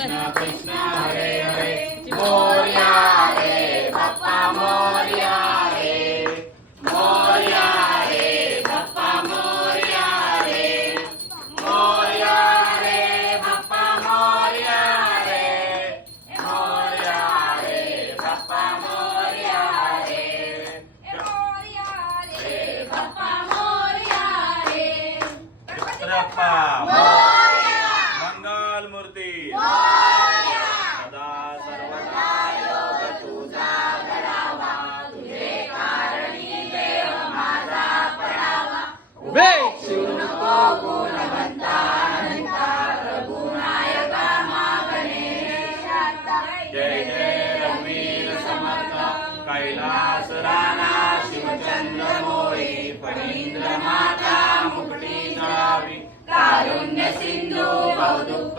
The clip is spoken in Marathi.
कृष्ण कृष्ण हरे हरे मोरया रे बाप्पा मोरया रे मोरया रे बाप्पा मोरया रे मोरया रे बाप्पा मोरया रे मोरया रे बाप्पा मोरया रे मोरया रे बाप्पा मोरया रे बाप्पा मंगल मूर्ती सदा सर्वदा योग तुझा घडावा तुझे कारणी देव माझा पडावा उभे शिव नको गुणवंता अनंता रघुनायका गणेशाचा जय जय रघुवीर समर्थ कैलास राणा शिवचंद्र मोरी फणींद्र माता मुक्ती जळावी कारुण्य सिंधू बहुदुःख